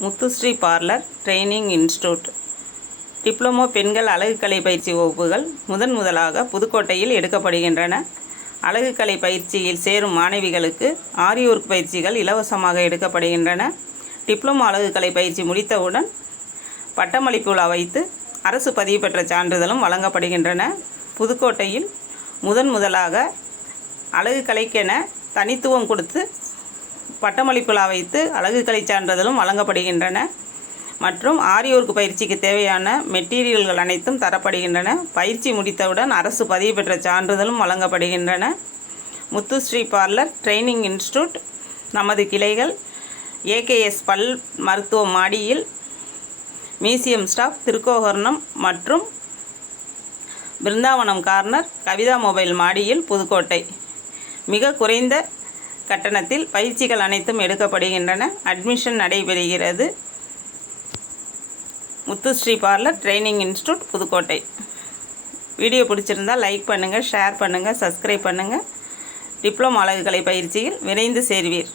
Muthusri parlour training institute. Diploma பெண்கள் அழகுக்கலை பயிற்சி வகுப்புகள் முதன் முதலாக புதுக்கோட்டையில் எடுக்கப்படுகின்றன. அழகுக்கலை பயிற்சியில் சேரும் மாணவிகளுக்கு ஆரி ஒர்க் பயிற்சிகள் இலவசமாக எடுக்கப்படுகின்றன. டிப்ளமோ அழகுக்கலை பயிற்சி முடித்தவுடன் பட்டமளிப்பு விழா வைத்து அரசு பதிவு பெற்ற சான்றிதழும் வழங்கப்படுகின்றன. புதுக்கோட்டையில் முதன் முதலாக அழகுக்கலைக்கென தனித்துவம் கொடுத்து பட்டமளிப்புலா வைத்து அழகு கலை சான்றிதழும் வழங்கப்படுகின்றன. மற்றும் ஆரியோர்க்கு பயிற்சிக்கு தேவையான மெட்டீரியல்கள் அனைத்தும் தரப்படுகின்றன. பயிற்சி முடித்தவுடன் அரசு பதிவு பெற்ற சான்றிதழும் வழங்கப்படுகின்றன. முத்துஸ்ரீ பார்லர் ட்ரைனிங் இன்ஸ்டியூட் நமது கிளைகள் ஏகேஎஸ் பல் மருத்துவ மாடியில் மியூசியம் ஸ்டாஃப் திருக்கோகர்ணம் மற்றும் பிருந்தாவனம் கார்னர் கவிதா மொபைல் மாடியில் புதுக்கோட்டை. மிக குறைந்த கட்டணத்தில் பயிற்சிகள் அனைத்தும் எடுக்கப்படுகின்றன. அட்மிஷன் நடைபெறுகிறது. Muthusri parlour training institute Pudukkottai. Video பிடிச்சிருந்தால் லைக் பண்ணுங்கள் ஷேர் பண்ணுங்கள் சப்ஸ்கிரைப் பண்ணுங்கள் டிப்ளமோ அழகுகளை பயிற்சியில் விரைந்து சேர்வீர்.